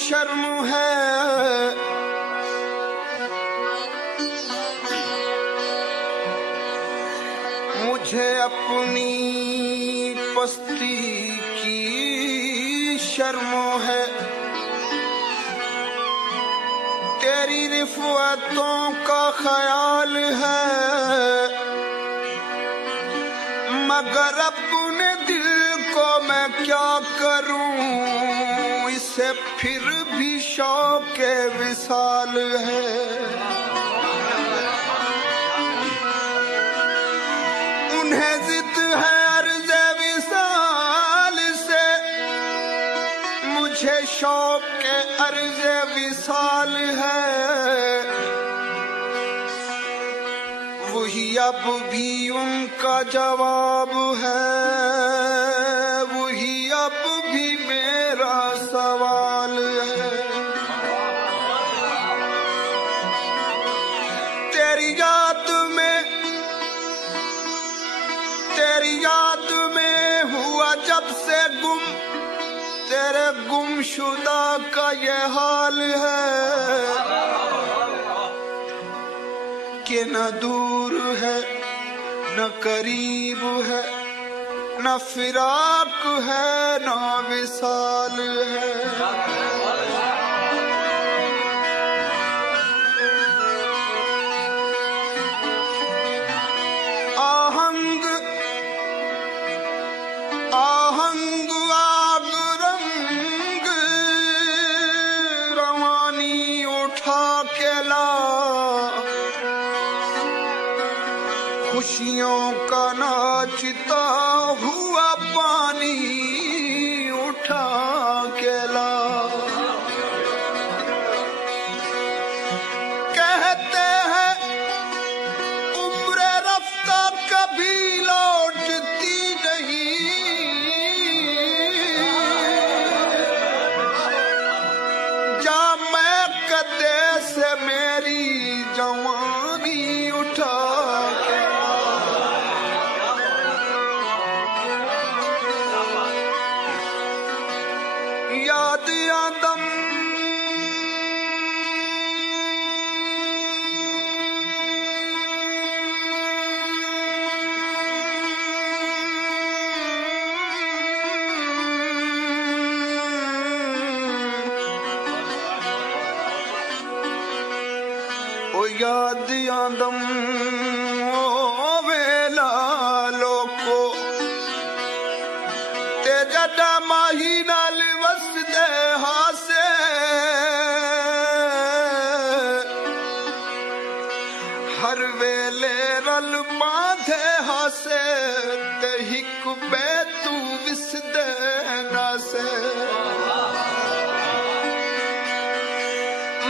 शर्म है, मुझे अपनी पस्ती की शर्म है। तेरी रिफ़अतों का ख्याल है, मगर अपने दिल को मैं क्या करूं, इसे फिर भी शौक़ विसाल है। उन्हें जिद है अर्ज़े विसाल से, मुझे शौक़ अर्ज़े विसाल है। वही अब भी उनका जवाब है, वही अब भी मेरा सवाल है। तेरी याद में हुआ जब से गुम, तेरे गुमशुदा का ये हाल है कि न दूर है न करीब है, न फिराक है न विसाल है। आहंग आग रंग रवानी उठा के ला, खुशियों का नाचता हुआ पानी उठा के ला। कहते हैं उम्र रफ्ता कभी लौटती नहीं, जा मैं कदे से मेरी जवानी उठा के याद आदम ओ याद आदम ओ वेला लोको ते जड़ा माही नाल वसदे हासे, हर वेले रल बांधे हासे ते हिक बैतू विसदे नासे।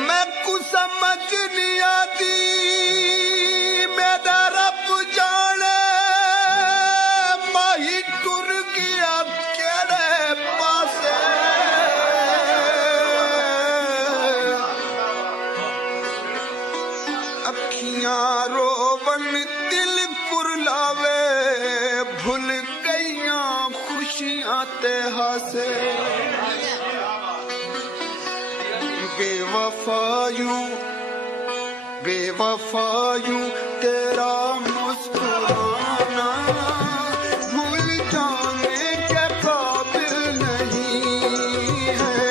मैं को समझ नहीं आती मेरा रब जाने, माही टुर गया केड़े पासे। अखियां रोवन दिल कुरलावे, भूल गईयां खुशियां ते हासे। बेवफायूं तेरा मुस्कुराना, भूल जाने के काबिल नहीं है।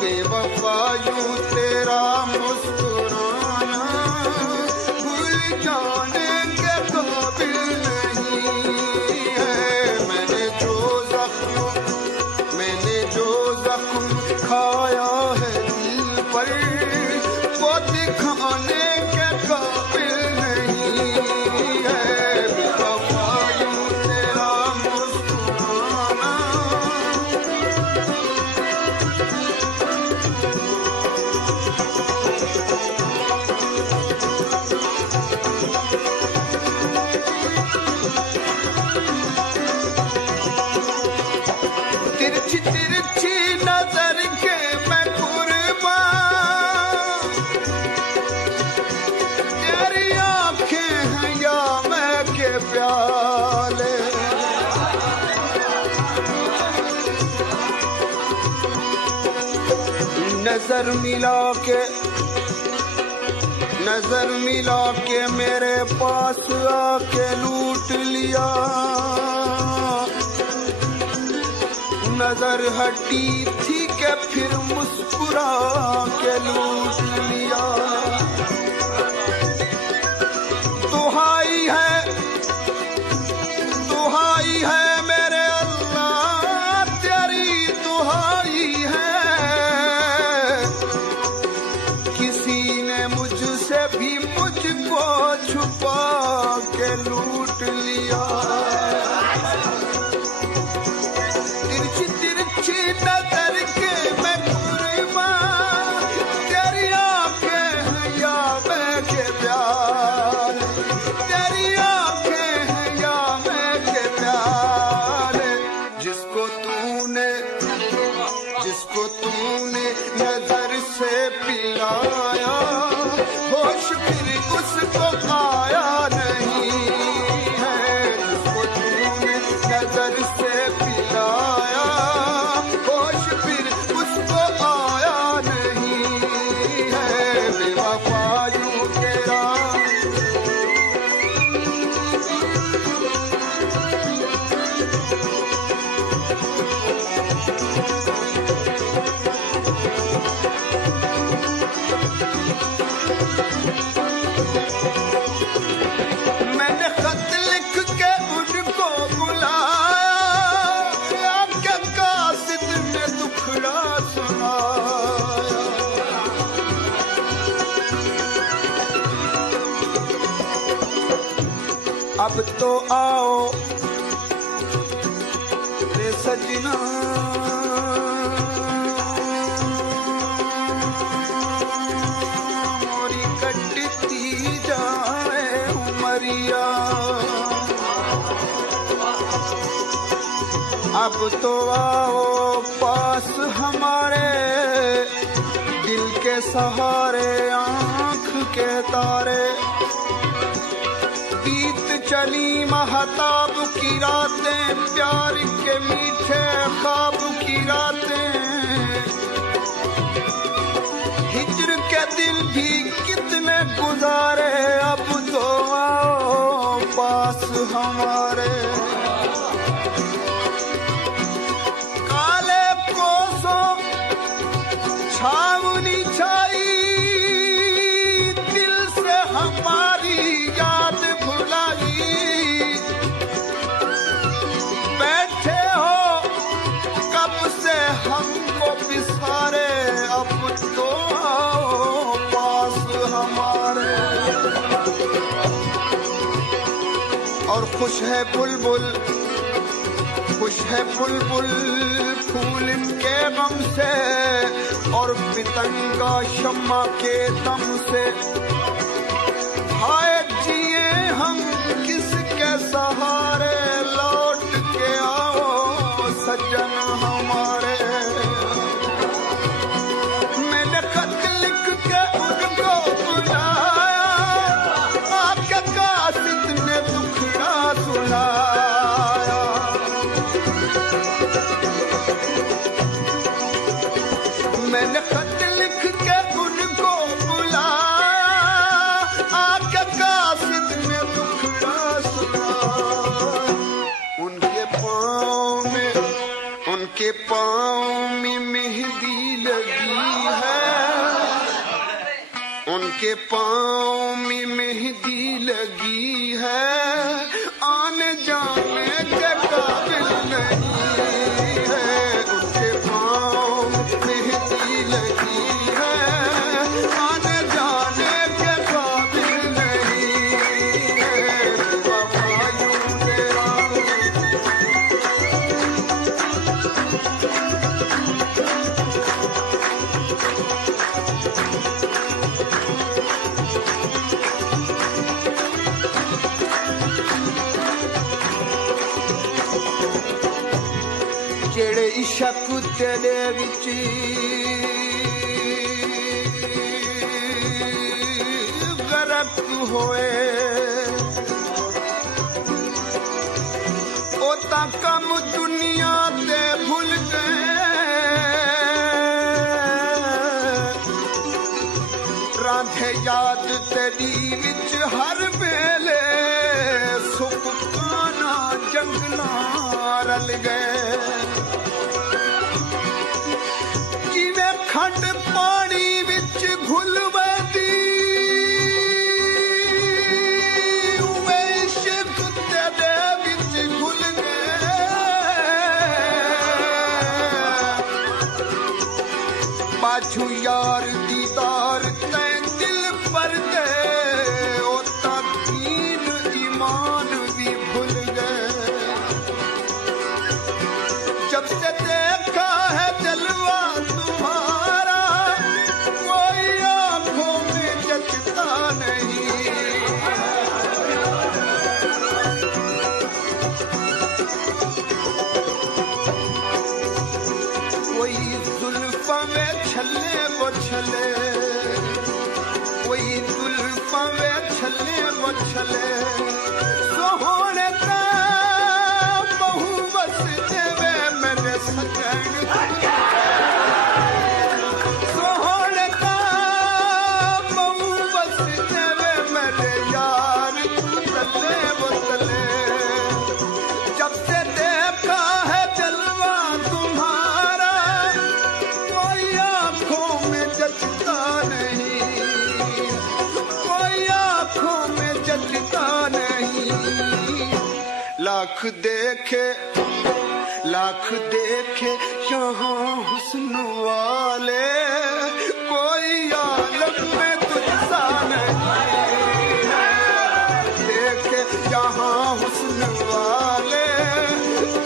बेवफायूं तेरा मुस्कुराना, भूल जाने के काबिल नहीं है। मैंने जो जख्म खाया है दिल पर, वो दिखाने के काबिल नहीं है। बेवफायूं तेरा मुस्कुराना, तिरछी तिरछी नजर के मैं कुर्बान, तेरी आंखें हैं या मैं के प्याले। नजर मिला के मेरे पास आके लूट लिया। नजर हटी थी कि फिर मुस्कुरा के लूट लिया। दुहाई है मेरे अल्लाह तेरी दुहाई है, किसी ने मुझसे भी मुझको छुपा के लूट लिया। तिरछी नजर के मैं कुर्बान, तेरी आंखें हैं या मैं के प्यार, तेरी आंखें हैं या मैं के प्यार। जिसको तूने नजर से पिलाया, होश फिर उसको आया नहीं है। जिसको तूने नजर से पिलाया, होश फिर उसको आया नहीं है। बेवफा यूं तेरा मैंने खत लिख के उनको बुलाया, क्या कासिद ने दुखड़ा सुनाया। अब तो आओ रे सजना, मोरी कटती जाए उमरिया। अब तो आओ पास हमारे, दिल के सहारे आँख के तारे। बीत चली महताब की रातें, प्यार के मीठे ख्वाब की रातें। हिज्र के दिल भी कितने गुजारे, अब तो आओ पास हमारे। काले कोसों छावनी छाई, दिल से हमारी याद भुलाई। बैठे हो कब से हमको बिसारे, अब तो आओ पास हमारे। और खुश है बुलबुल फूल के गम से, और पितंगा शम्मा के दम से। हाय जिए हम किसके सहारे, लौट के आओ सज्जन हमारे। मैंने खत लिख के उनको बुलाया, आपके कासिद ने दुखड़ा सुनाया। मैंने खत लिख के उनको बुलाया, आके कासिद ने दुखड़ा सुनाया। उनके पाँव में मेहंदी लगी है, उनके पाँव में मेहंदी लगी है। आने जाने के काबिल नहीं है, उनके पाँव मेहंदी लगी है। आने जाने के काबिल नहीं है। वफा यूं तेरा ਜਿਹੜੇ ਇਸ਼ਕ ਤੇਰੇ ਵਿੱਚ ਗਰਕ ਹੋਏ, ਉਹ ਤਾਂ ਕੰਮ ਦੁਨੀਆ ਤੇ ਭੁੱਲ ਗਏ। रांधे याद तेरी विच हर वेले सुख काना जंगना रल गए जिवें खंड पानी विच घुल वैदी उवें इश्क तेरे विच घुल गए पाछू यार दीदार तैं दिल पर दे ओता दीन ईमान भी भूल गए जब से देखा है जलवा तुम्हारा कोई आंखों में जचता नहीं कोई जुल्फा में छले वो छले कोई जुल्फा में छले वो छले सोहने का बहु बस देवे मैंने सजन सोहने का बहु बस देवे मैंने यार तले वो तले जब से देखा है जलवा तुम्हारा कोई आंखों में जचता नहीं कोई आंखों में जचता नहीं लाख देखे यहाँ हुस्न वाले कोई आलम में तुझसा नहीं देखे यहाँ हुस्न वाले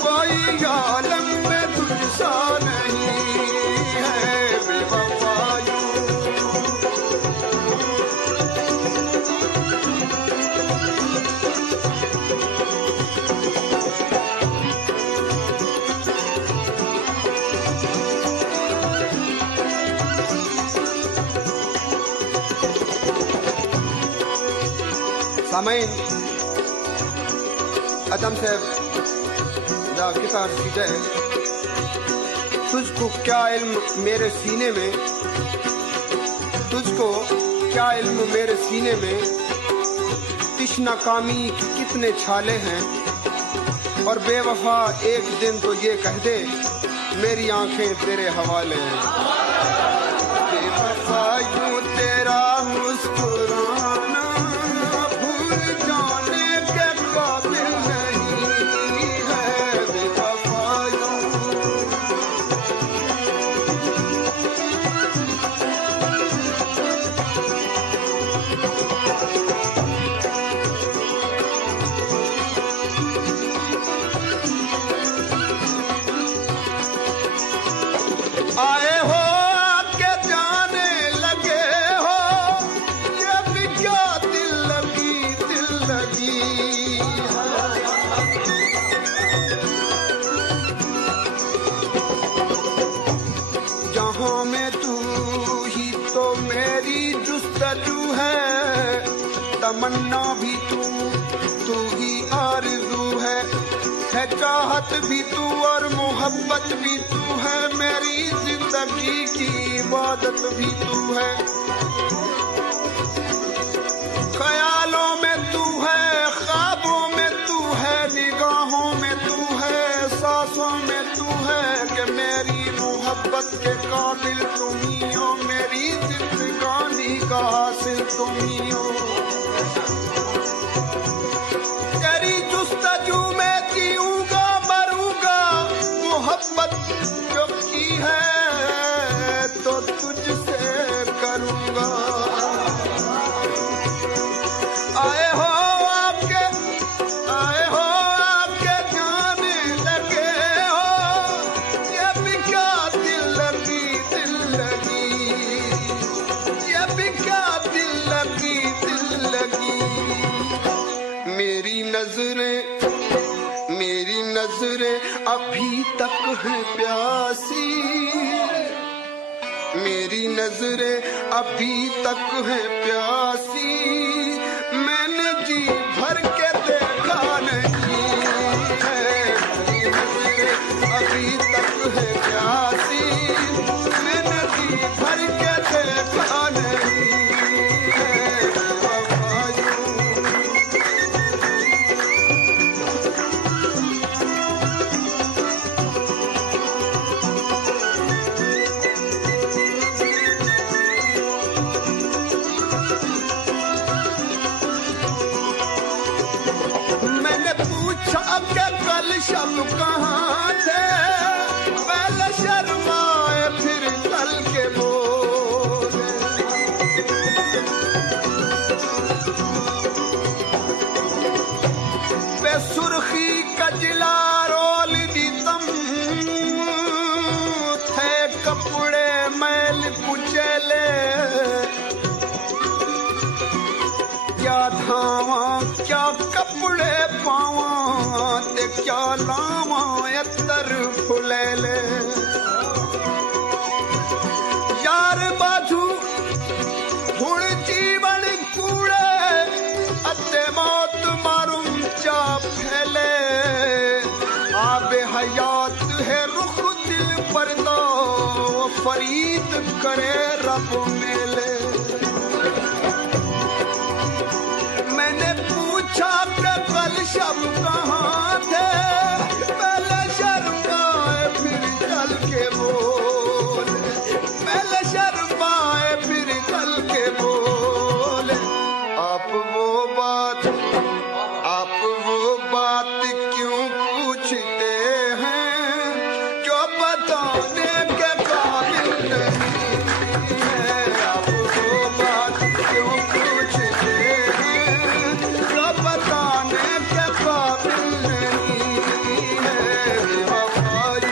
कोई आलम में तुझसा नहीं है बेवफायूं सामईन अदम से द किताब सीधे तुझको क्या इल्म मेरे सीने में तुझको क्या इल्म मेरे सीने में तिश्ना कामी की कितने छाले हैं और बेवफा एक दिन तो ये कह दे मेरी आंखें तेरे हवाले हैं बेवफा यूं तेरा मुस्कुराना भूल जाने के काबिल नहीं है बेवफा यूं आए हो के जाने लगे हो ये भी क्या दिल लगी जहाँ में तू ही तो मेरी जुस्तजू है तमन्ना भी तू ही आरज़ू है चाहत भी तू और मोहब्बत भी तू है मेरी जिंदगी की इबादत भी तू है ख्यालों में तू है ख्वाबों में तू है निगाहों में तू है सांसों में तू है कि मेरी मोहब्बत के काबिल तुम ही हो मेरी जिंदगानी का हासिल तुम ही हो तेरी जुस्तजू में जीऊंगा मरूंगा मोहब्बत जो की है तो तुझसे करूंगा आए हो आपके जाने लगे हो ये भी क्या दिल लगी ये भी क्या दिल लगी मेरी नजरें अभी तक है प्यासी मेरी नजरें अभी तक है प्यासी मैंने जी भर के देखा नहीं है मेरी नजरें अभी तक है प्यासी मैंने जी भर के देखा नहीं कपड़े पावां ते क्या लावां अत्तर फुलैले यार बाजू हुण जीवन कूड़े अते मौत मारूं चा फैले आबे हयात है रुख दिल पर दो फरीद करे रब मेले मैंने पूछा कि कल शब कहाँ थे पहले शर्माए फिर चल के बोले पहले शर्माए फिर चल के बोले आप वो बात क्यों पूछते हैं जो बताने के काबिल नहीं है आप वो बात क्यों पूछते हैं जो बताने के काबिल नहीं है बेवफाई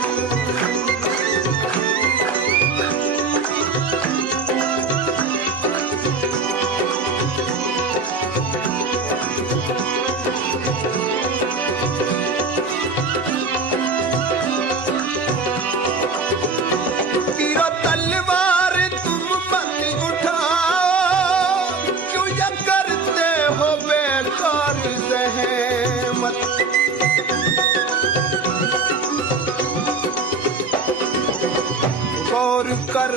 तीरा तलवार तुम मत उठाओ क्यों ये करते हो बेकार ज़हमत गौर कर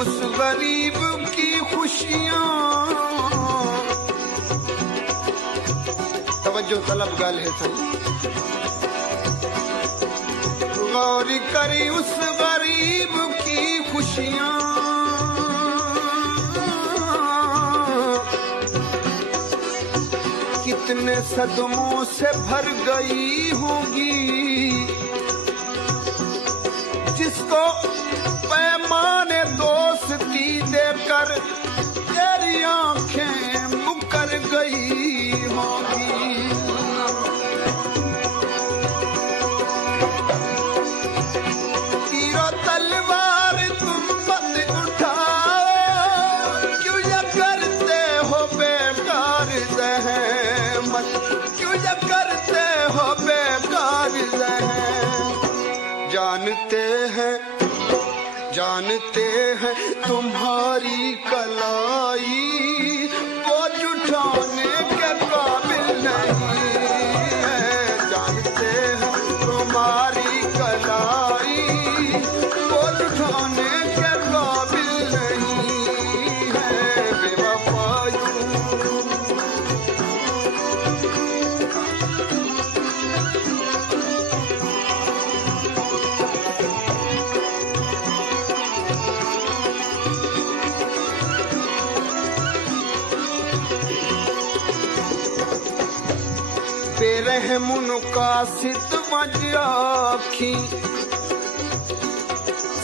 उस गरीब की खुशियाँ तवज्जो तलब गाल है सही गौर करी उस गरीब की खुशियाँ कितने सदमों से भर गई होगी जिसको पैमाने दोस्ती देकर तेरी आंखें मुकर गई होगी तीरो तलवार तुम मत उठाओ क्यों ये करते हो बेकार ज़हमत क्यों ये करते हो बेकार ज़हमत जानते हैं तुम्हारी कलाई वो जुटाने के काबिल नहीं है जानते हैं तुम्हारी कलाई वो जुटाने के काबिल नहीं है बेवफाई बेरहमुन का सित वज आखी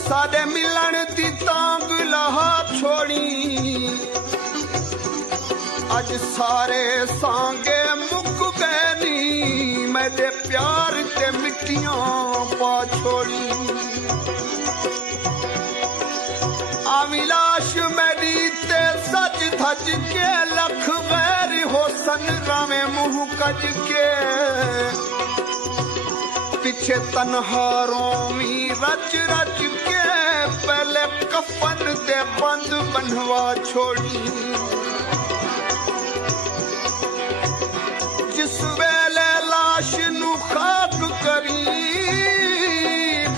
साडे मिलन दी तांग लहा छोड़ी अज सारे सांगे मुक गए नी मेरे प्यार ते मिट्टियां पा छोड़ी अविलाश मेरी ते सच धज के लख गैर होसन रामे मुँह कज के पीछे तनहारों में रच रच के पहले कफन दे बंद बनवा छोड़ी जिस वेले लाश नु खाक करी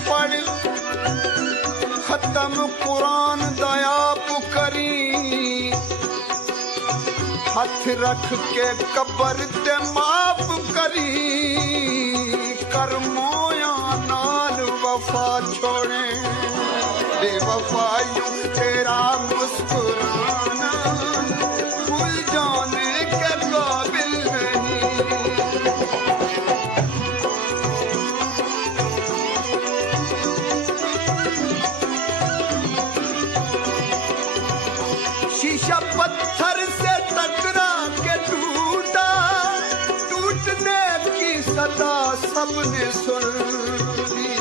पढ़ खत्म कुरान दयाप करी हथ रख के कबर ते माफ करी कर मोया नाल वफा छोड़े बेवफाइयों तेरा मुस्कुराना भूल जाने के काबिल नहीं शीशा पत्थर से टकरा के टूटा टूटने की सदा सबने सुन ली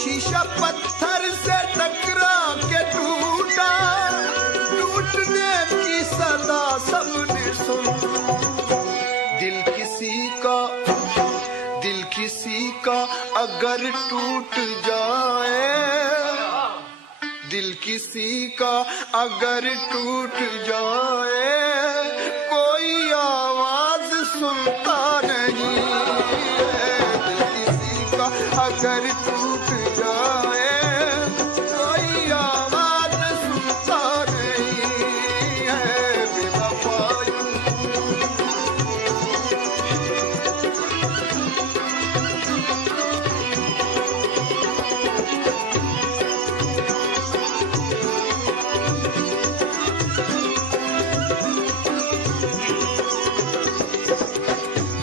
शीशा पत्थर से टकरा के टूटा टूट जाए, दिल किसी का अगर टूट जाए, कोई आवाज सुनता नहीं है। दिल किसी का अगर टूट जाए, कोई आवाज सुनता नहीं है। बेवफाई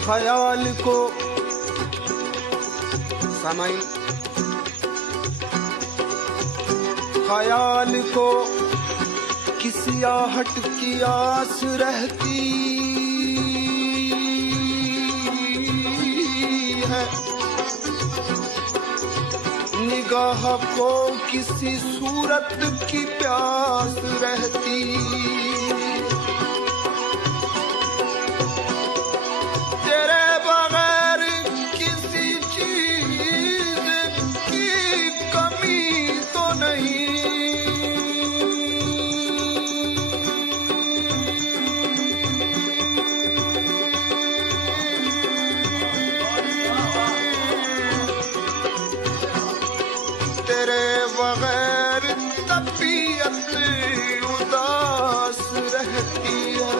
ख्याल को सामाइन, ख्याल को किसी आहट की आस रहती है, निगाह को किसी सूरत की प्यास रहती। तेरे बगैर किसी चीज की कमी तो नहीं, तेरे बगैर तबीयत उदास रहती है।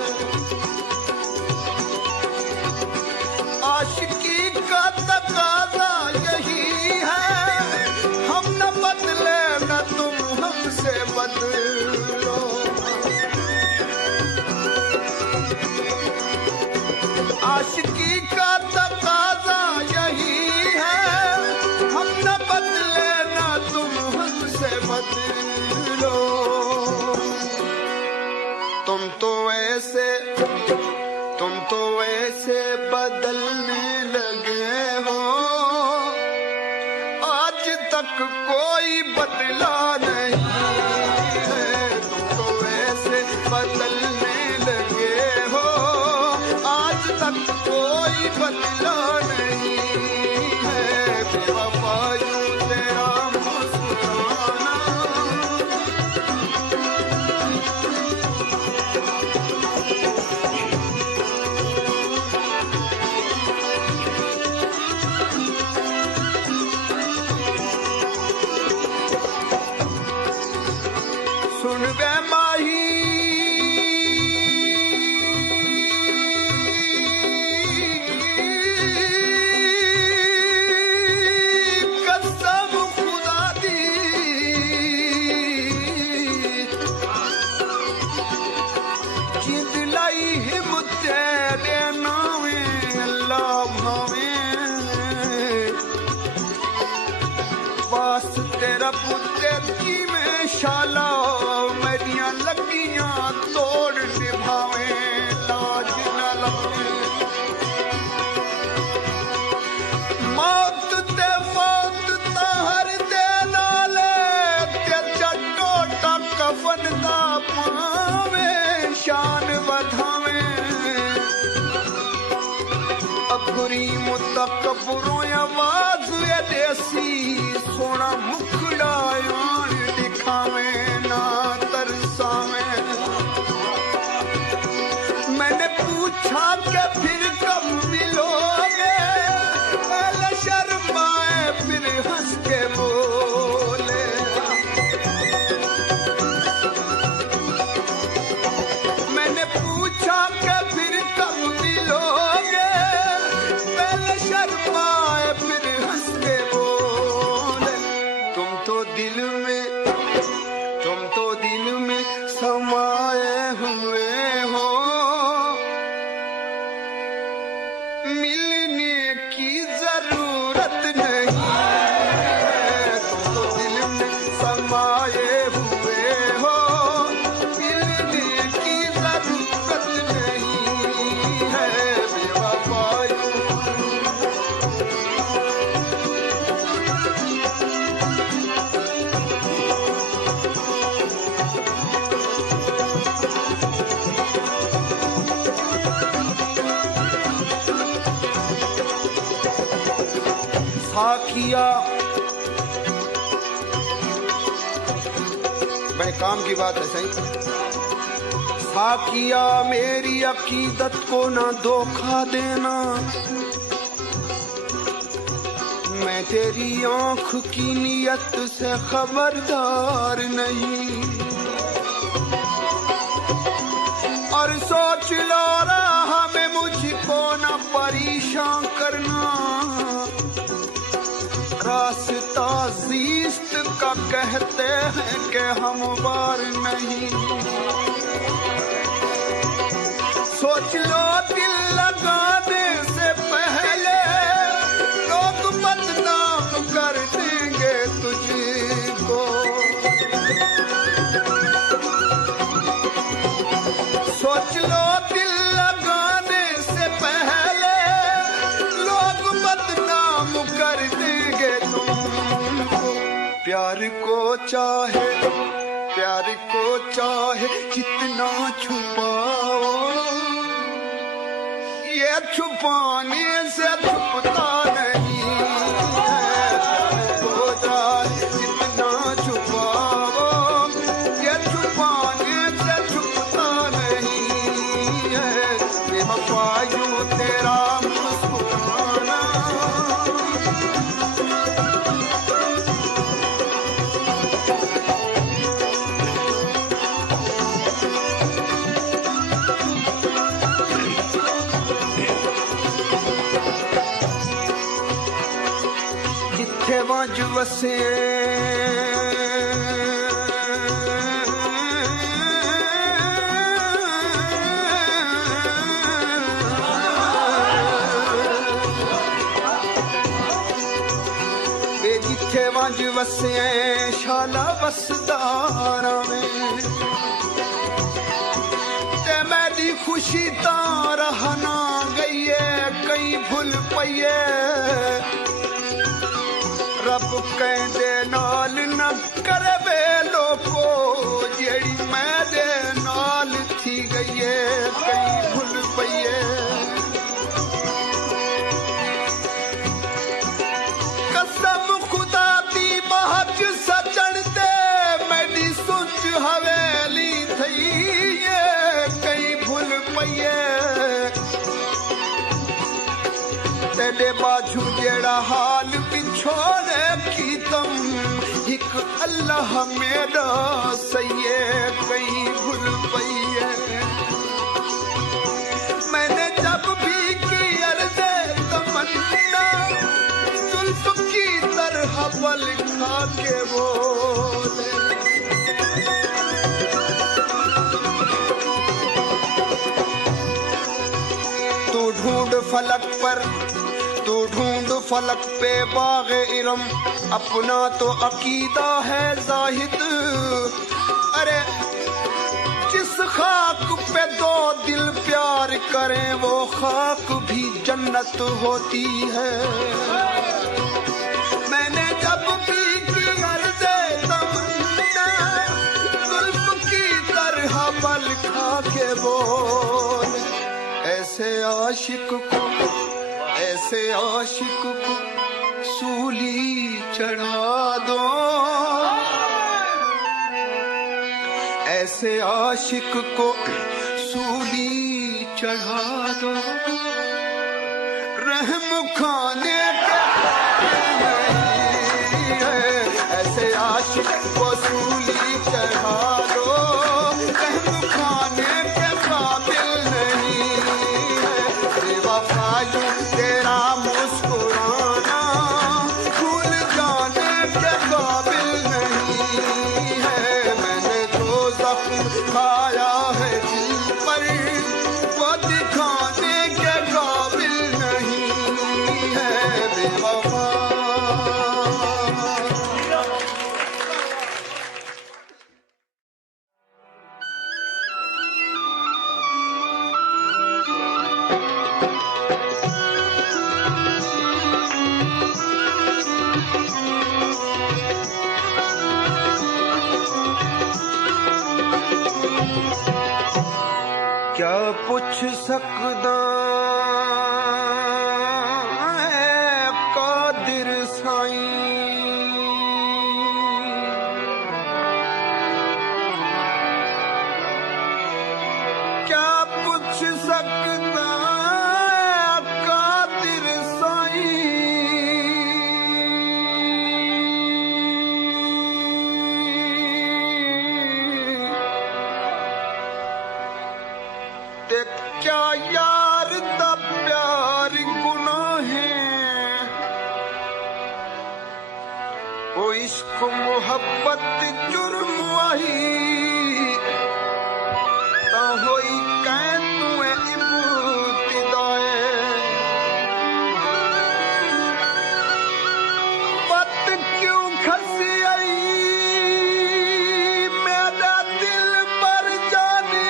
आशिकी का तकाजा यही है, हम न बदले न तुम हमसे बदलो। आशिकी का तकाजा यही है, हम न बदले न तुम हमसे बदलो। तुम तो ऐसे बदलने लगे हो, आज तक कोई बदला नहीं है। तुम तो ऐसे बदलने लगे हो, आज तक कोई बदला नहीं है। बेवफाई तेरा मुस्कुराना, सुन बे माही कसम खुदा दी, जिंद लाई हिम्मत तेरे नावे अल्लाह भावे, पास तेरा पुत्र की में शाला मेरियां लगियां तोड़ निभावे, लाज न लगे। मौत ते मौत ताहर दे नाले, ते चटोटा कफन दा पावे, शान बढ़ावे। अबरी मुतकब्बरों आवाज ये देसी, सोना मुखड़ा यान दिखावे ना तरसावे। मैंने पूछा कि फिर कब मिलोगे, पहले शर्माए फिर हंस के बोले। मैंने पूछा कि फिर कब मिलोगे, पहले शर्माए फिर हंस के बोले। तुम तो दिल में समाए हुए हो, मिलने की जरूरत नहीं है। तुम तो दिल में समाए हुए हो, मिलने की जरूरत नहीं है। बेवफाई बड़े काम की बात है सही। साकिया मेरी अकीदत को ना धोखा देना, मैं तेरी आंख की नियत से खबरदार नहीं। और सोच लो रहा में मुझको ना परेशान करना, रास्ता जीस्त का कहते हैं कि हमवार नहीं। सोच लो दिल लगाने से पहले लोग बदनाम कर देंगे तुझको। सोच लो दिल लगाने से पहले लोग बदनाम कर देंगे तुमको। प्यार को चाहे जितना छुपाओ, ये छुपाने से छुपता नहीं है। प्यार को चाहे जितना छुपाओ, ये छुपाने से छुपता नहीं है। बेवफा यूं तेरा मुस्कुराना, वज वसे जिथे वज वसे शाला बसदारा में, ते मेरी खुशी तारह ना गई है कई भूल पईए। रब कहंदे नाल न करवे लोको, जेड़ी मेरे नाल थी गई है कई भूल पईए। कसम खुदा दी महज सचण दे मेरी सुच हवेली थई है कई भूल पईए। तेरे बाजू जेड़ा हाल पिछोड़े की तुम, एक अल्लाह मेरा सही है कहीं भूल पई है। मैंने जब भी की अर्ज़े तमन्ना, जुल्फ की तरह पल खा के बोले। तू ढूंढ फलक पे बाग़े इरम, अपना तो अकीदा है जाहिद। अरे जिस खाक पे दो दिल प्यार करें वो खाक भी जन्नत होती है। मैंने जब भी की अर्ज़े तमन्ना, जुल्फ की तरह पल खा के बोले। ऐसे आशिक को सूली चढ़ा दो, ऐसे आशिक को सूली चढ़ा दो। रहम खाने के नहीं है, ऐसे आशिक को सूली चढ़ा दो। रहम खाने के काबिल नहीं है, बेवफा यूं तेरा मुस्कुराना, भूल जाने के काबिल नहीं है। मैंने जो जख्म खाया है दिल पर, वो दिखाने के काबिल नहीं है बेवफा। क्या पुछ सकदा है कादिर साईं, सकदा कादिर साईं ते क्या यार दा प्यार गुनाह है ओ इश्क मुहब्बत जुर्म वही ता होई कै तू इब्तिदाए पत क्यों खसी आई मेरा दिल पर जाने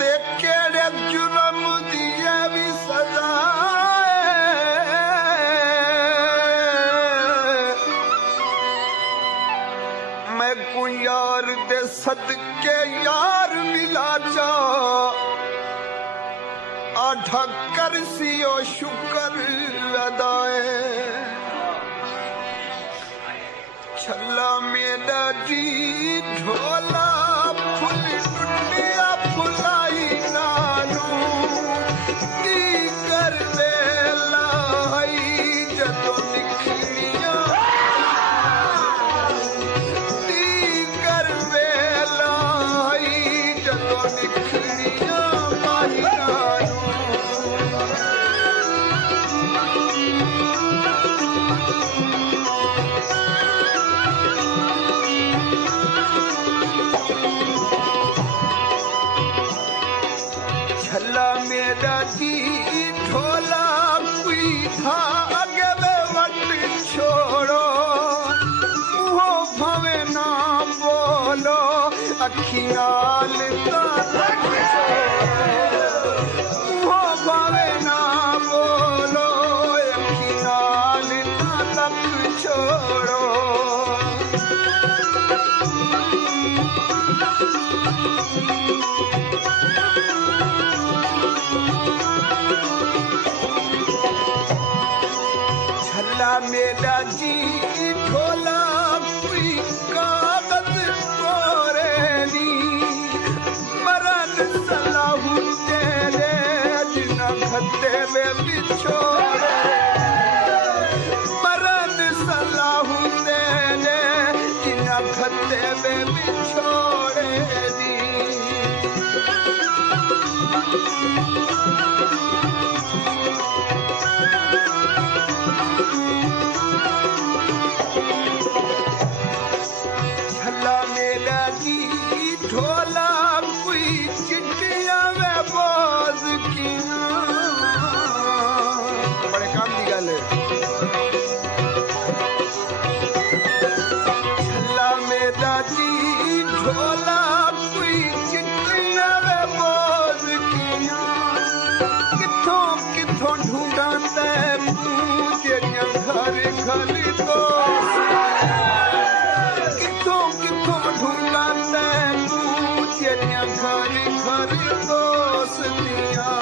ते केड़े जुर्म दी भी सजा मैं को यार दे सदके यार मिला जा आधा कर सियो शुक्र अदाए छला मेरा जी ढोला फुल टुटिया फुलाई नानू की कर वेलाई जदों निखड़िया की कर वेलाई जदों निखड़िया माही नानू छला मेरा जी ढोला कोई था आगे में वट छोड़ो मुँहो भवे ना बोलो अखियाल तक मुँहो भवे ना बोलो अखियाल तक छोड़ो छला मेरा जी ढोला कोई कागज कोरेनी मरन सलाहू तेरे जिना खत्ते में बिछोड़े मरन सलाहू तेरे जिना खत्ते में बिछोड़े दी छला मेरा जी ढोला कोई चिट्ठियां में बोझ किया बड़े काम की गल है छला मेरा जी ढोला कोई चिट्ठियां में बोझ किया किथों किथों ढूंढा ते तेरिया घर घर तो किथों किथों ढूंढा तू तेरिया घर घर दोस्तियां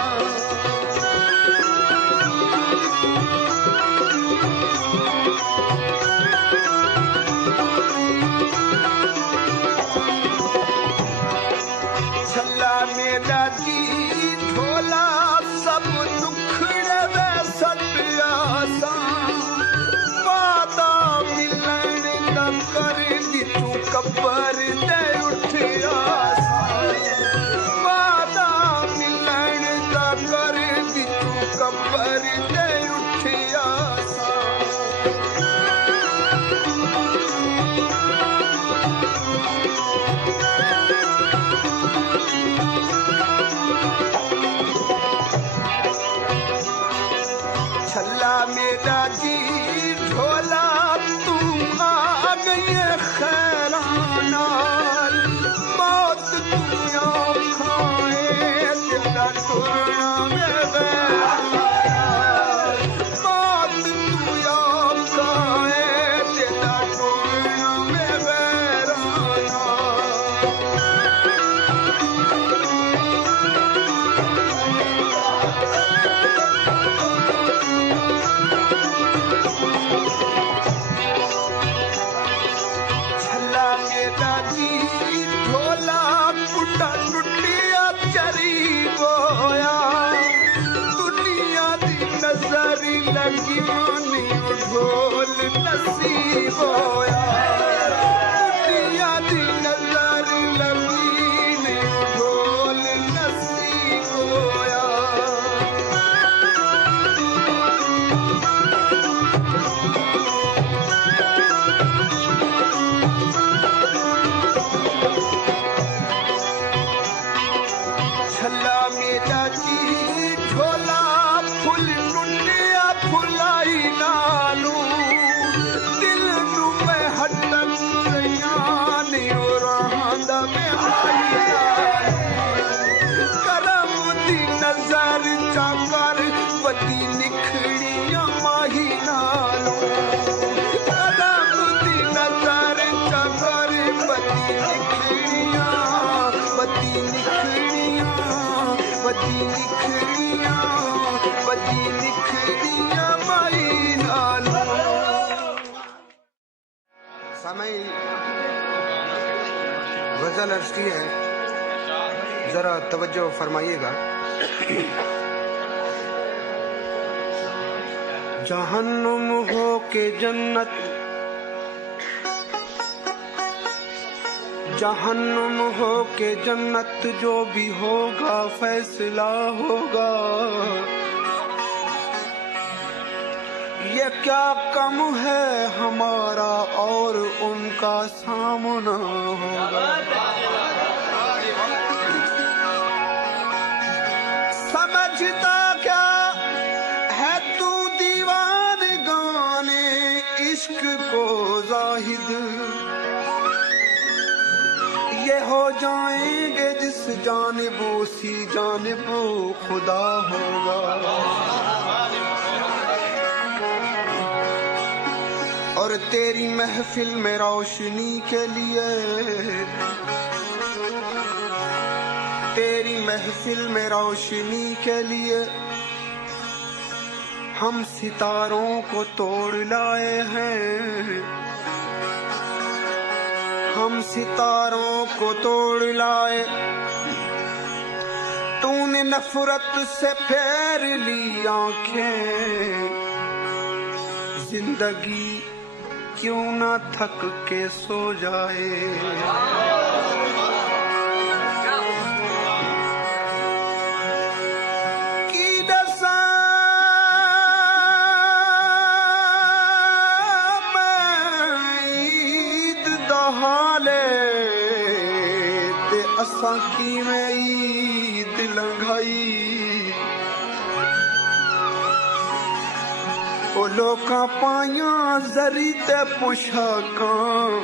छला मेरा जी ढोला सब दुखड़े में सटिया सा वादा मिलन का कर दी तू कब्र दे उठिया वादा मिलन का कर दी तू कब्र दे उठिया छला मेरा जी ढोला तू आ गई खैराना मौत दुनिया खाए तेरा टुरना में मौत दुनिया खाए तेरा टुरना में बैराना लगी मानी ढोल नसीब होया दिया दी नजर लगी ने ढोल नसीब होया छला मेरा जी झोला फुल लुंडिया फुलाई नालू दिल नू मैं हटन यानी और हांदा में आई करम दी नजर चाकर पति निखड़ियां माही नालू करम दी नजर चाकर पति निखड़ियां पति निखड़ियां माई नालू समय गजल अर्ज की है, जरा तवज्जो फरमाइएगा। जहन्नुम हो के जन्नत, जहन्नुम हो के जन्नत, जो भी होगा फैसला होगा। ये क्या कम है हमारा और उनका सामना होगा। समझता क्या है तू दीवान गाने इश्क को जाहिद, ये हो जाएंगे जिस जानिब उसी जानिब खुदा होगा। और तेरी महफिल में रोशनी के लिए, तेरी महफिल में रोशनी के लिए हम सितारों को तोड़ लाए हैं, हम सितारों को तोड़ लाए। तूने नफरत से फेर ली आंखें, जिंदगी क्यों ना थक के सो जाए। की दसा ईद दहाले ते असां किवें ईद लंघाई। ओ लोकां पाइयां ज़री ते पुशाकां,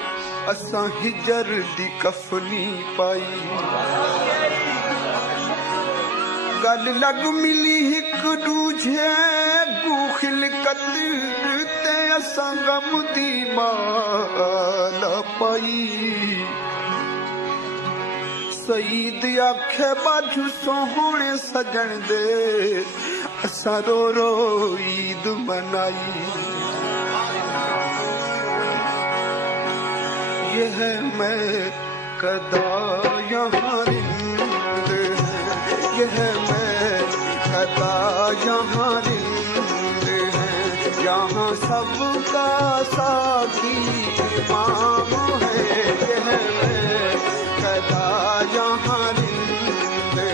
असां हिजर दी कफनी पाई। गल लग मिली हिक दूजे गू खिलकत ते असां गम दी माला पाई। सईद आखे बाजू सोहणे सजन दे, असां रो रो ईद मनाई। ये है मैं कदा यहाँ रिंद है, ये है मैं कदा यहाँ रिंद है। यहाँ सबका साथी इमाम है, ये है मैं कदा यहाँ रिंद है।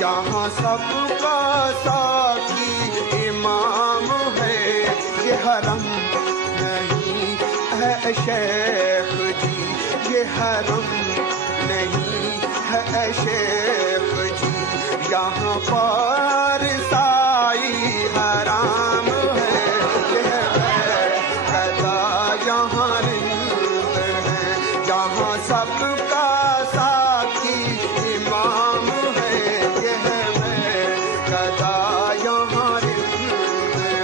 यहाँ सबका साथी इमाम है। ये हरम नहीं है शेख जी, ये हरम नहीं है शेख जी। यहाँ पर साई हराम है, ये है कदा यहाँ रिंद है। यहाँ सबका साथी इमाम है, ये है मैं कदा यहाँ रिंद है।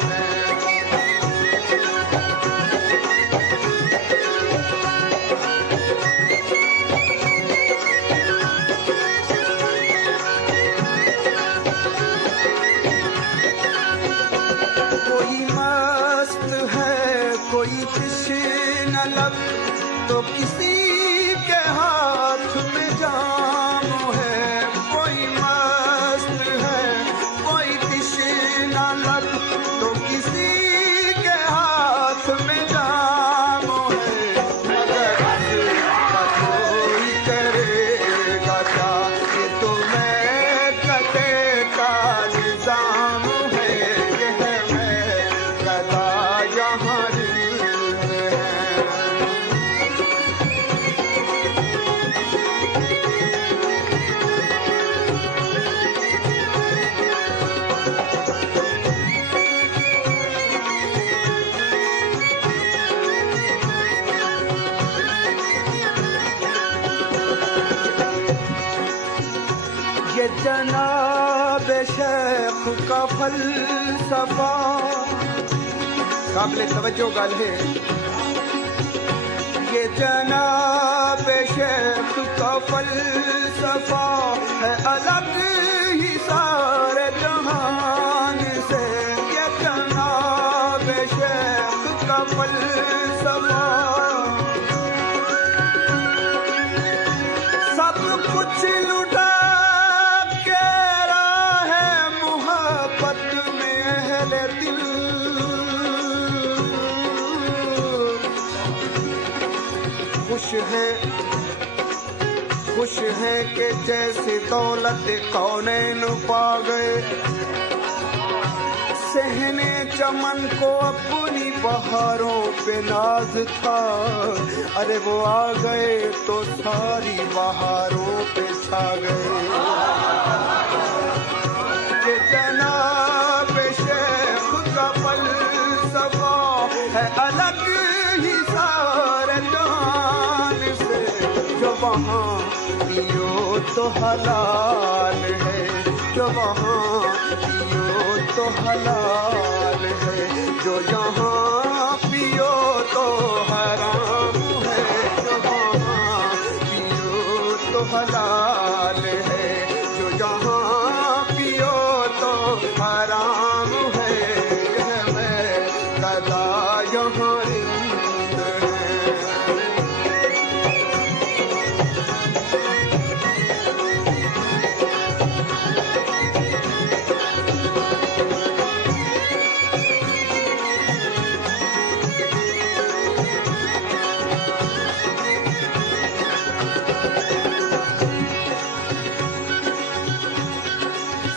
कोई मस्त है कोई कृष्ण लब, तो किसी के हाथ में जाम है। कोई मस्त है कोई कृष्ण लब, तो किसी का फलसफा। काबिल तवज्जो गल है ये जनाब शेख का फलसफा है अलग ही सारे जहान से। ये जनाब शेख का फलसफा सब कुछ लुटा के रहा है मोहब्बत में अहले दिल। खुश है कि जैसे दौलत कौनैन पा गए। सहने चमन को अपनी बहारों पे नाज था, अरे वो आ गए तो सारी बहारों पे छा गए। ये जनाब शेख का फलसफा है अलग ही सारे जहान से। जो वहाँ पियो तो हलाल है, जो वहाँ पियो तो हलाल है, जो यहाँ पियो तो हराम है। जो वहाँ पियो तो हलाल है, जो यहाँ पियो तो हराम है। यह मैं कदा यहाँ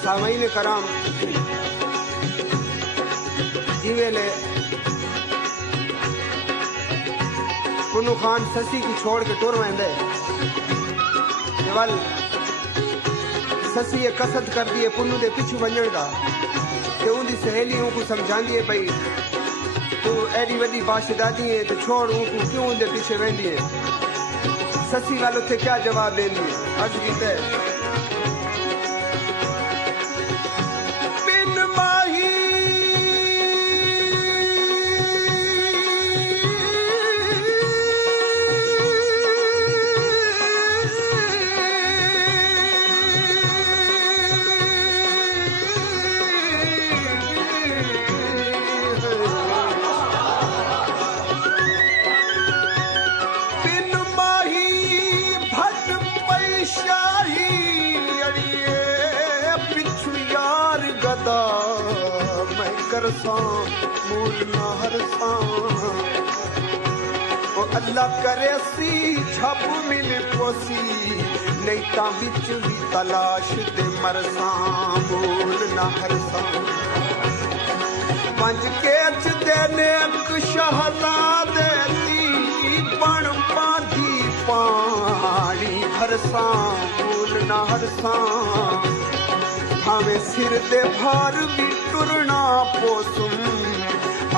सामईन कराम जीवेले पुन्नू खान ससी की छोड़ के टुर वेंदे। वल ससी ये कसद कर दी है पुन्नू दे पिछू वञण दा ते उनकी सहेली उनको समझांदी है भाई तू एडी वडी बाशिदादी है तो छोड़ उनको क्यों उनके पीछे वेंदी है। ससी वाल उथे क्या जवाब देंदी है। अर्ज कीता है मूल ना हरसा ओ अल्लाह करे सी छप मिल पोसी नहीं ता बिच भी तलाश दे मरसा। मूल ना हरसा पंज के च देने अक शहजादे दी बण बांधी पानी भरसा। मूल ना हरसा भावें सिर दे भार भी टुरना पोसुम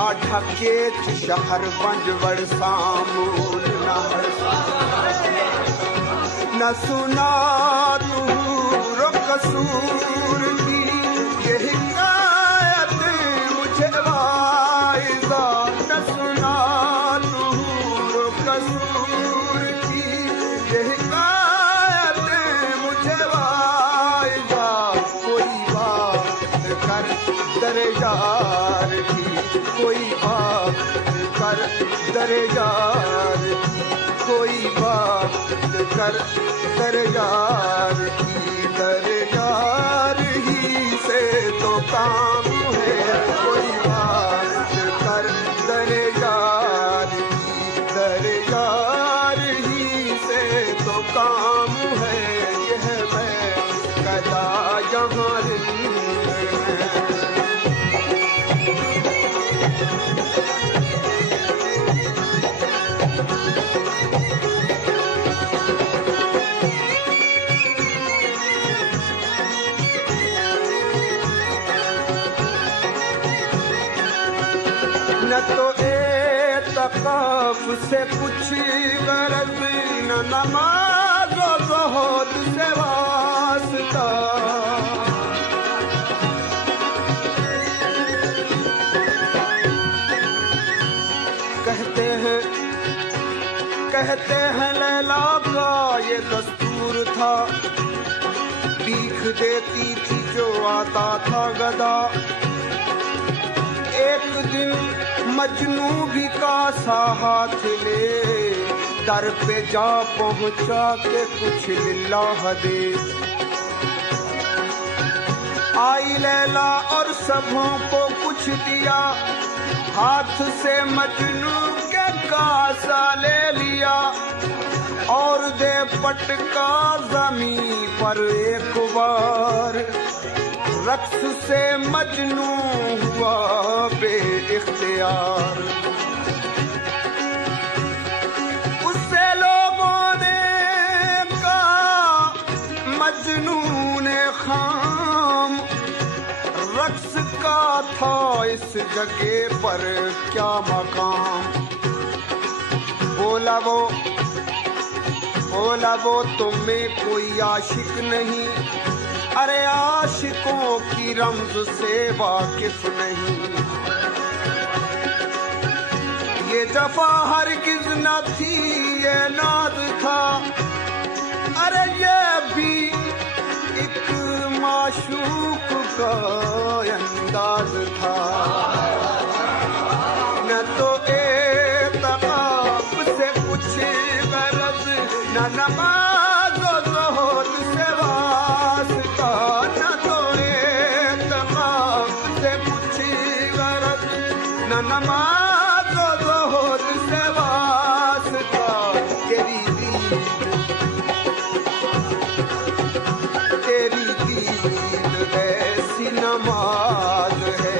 आठा के शहर बंज वरसा। मूल ना हरसा न सुना तू कसूर की ये हिकायत मुझे वाइज़ा। न सुना तू कसूर की ये हिकायत मुझे वाइज़ा। कोई बात कर दरे यार की, कोई बात कर दरे यार की, कोई बात कर दरे यार की। दरे यार ही से तो काम है, कोई बात कर दरे यार की। दरे यार ही से तो काम है, यह मैं कदा यहाँ न तो एतकाफ से कुछ गरज न नमाज ज़ुहद से वास्ता। कहते हैं लैला का ये दस्तूर था, भीख देती थी जो आता था गधा। एक दिन मजनू भी कासा हाथ ले, दर पे जा पहुंचा के कुछ लिल्लाह दे। आई लैला और सबों को कुछ दिया, हाथ से मजनू के कासा ले लिया और दे पटका जमीन पर एक बार। रक्स से मजनू हुआ बे इख्तियार। उससे लोगों ने कहा मजनू ने खाम, रक्स का था इस जगह पर क्या मकाम। बोला वो तुम्हें कोई आशिक नहीं, अरे आशिकों की रमज से वाकिफ नहीं। ये जफा हरगिज न थी ये नाद था, अरे ये भी एक माशूक का अंदाज था। न तो एतकाब से कुछ गरज, न नमाज ज़ुहद से वास्ता। न तो एतकाब से कुछ गरज, न नमाज ज़ुहद से वास्ता। तेरी दीद ऐसी नमाज है,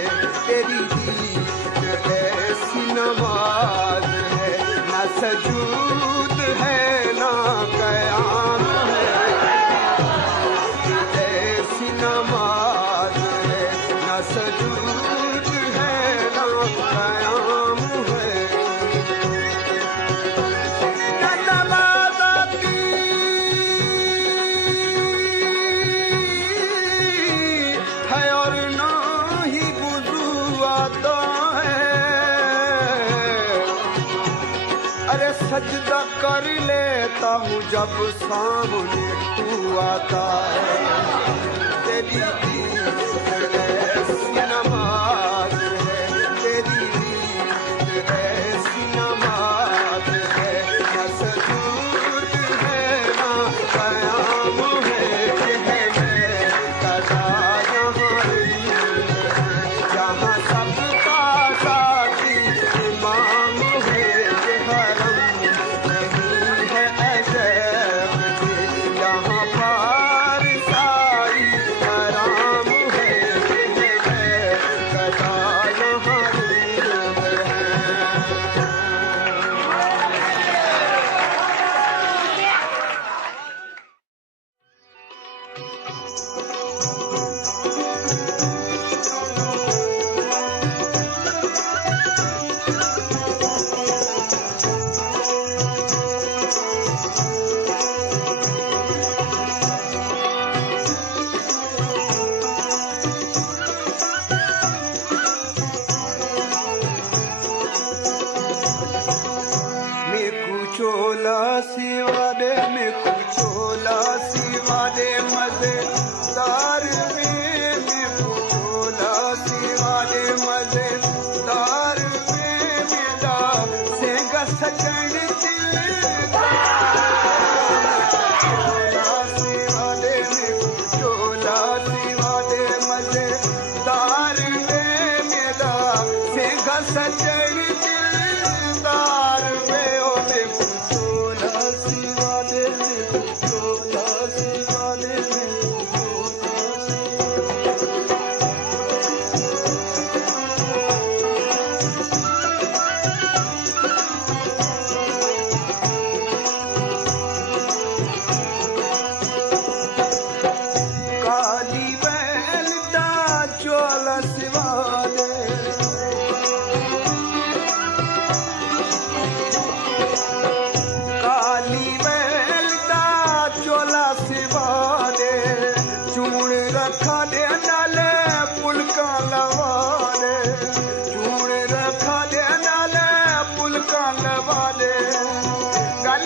तेरी दीद ऐसी नमाज है। न सजूद है न क़याम है, ऐसी नमाज है। न सजूद है न क़याम है। न नमाज आती है और ना ही वुज़ू आता है। अरे सजदा कर लेता हूँ जब सामने तू आता है। तेरी दीद ऐसी नमाज है, तेरी दीद ऐसी नमाज है। न सजूद है न क़याम है, ये है कदा यहाँ जहाँ सबका साथी इमाम है। ये हरम नहीं है अजब के, यहाँ पार साई हराम है। ये है कदा यहाँ चोला सिवा दे, में चोला सिवा दे मजेदार में। चोला सिवा दे मजेदार में, मेरा सेगा सजन चोला सिवा दे, चोला सिवा दे मजेदार में, मेरा सेगा सजन दिलदार में। काली बैलदा चोला सिवा दे, काली बैलदा चोला सिवा दे। चूड़ रखा दे नाले पुलका लवा दे, चूड़ रखा दे नाले पुलका लवा दे। गल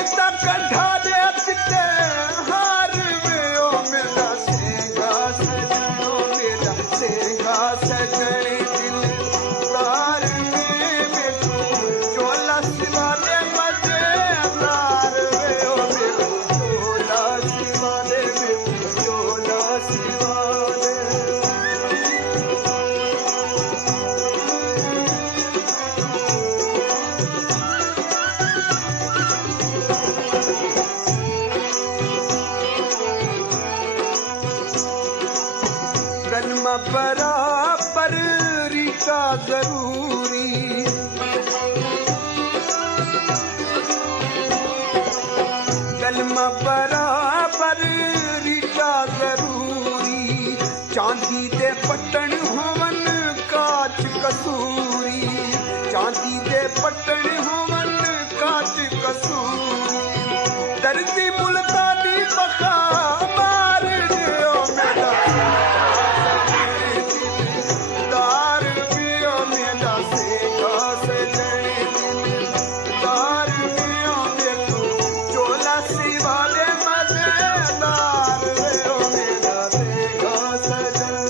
रीटा जरूरी, कलमा बराबर रीटा जरूरी, चांदी दे पट्टन होवन काच कसूरी, चांदी दे पट्टन होवन काच कसूरी, दर्दी मुल्तानी बका मार दियो मेरा दार पियो मेरा सेका सजने दार पियो देखो चोला सिवा दे मजेदार पियो मेरा सेका सजने।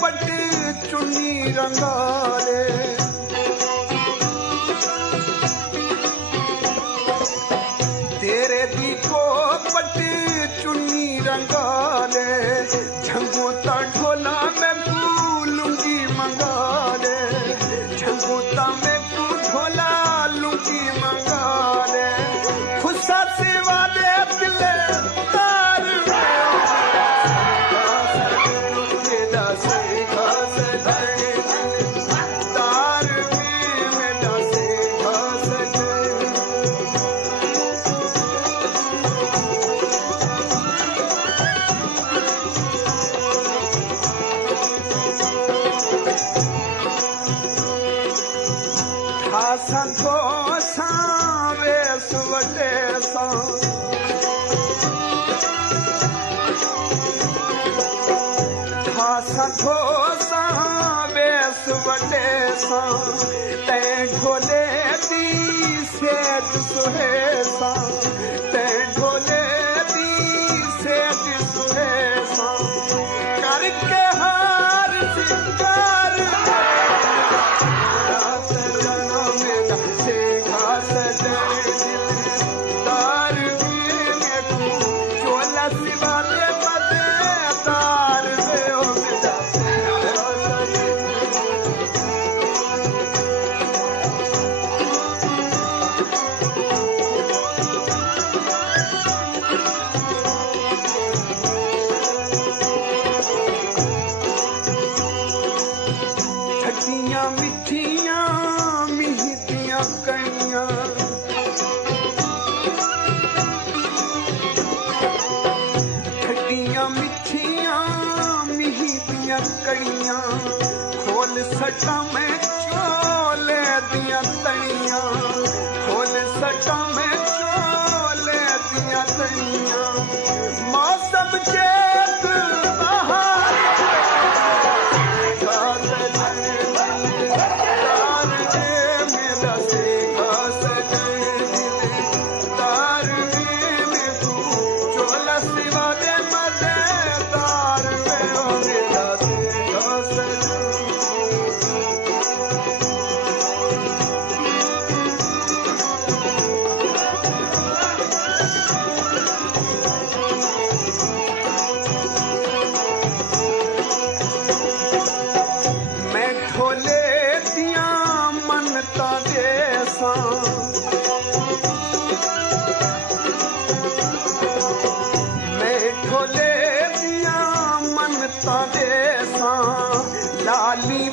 पट चुन्नी रंगाले, तेरे दी को पट चुन्नी रंगाले, झंगोता ढोला में लुंगी मंगाले, झंगोता में ढोला लुंगी मंगाले, खुशा सिवा दे दिले तार संतो सावे सुवटे सा, संतो सावे सुवटे सा, ते ढोले दी सेज सुहे सा, ते ढोले दी सेज सुहे सा, करके हार सिंगार मिठिया मिहितियां कणियां, खटियां मिठियां मिहितियां कणियां, खोल सटा में चोले दियां तनियां, खोल सटा में चोले दियां तनियां, मौसम चेत बहार ढोले दिया मनता दे सा, लाली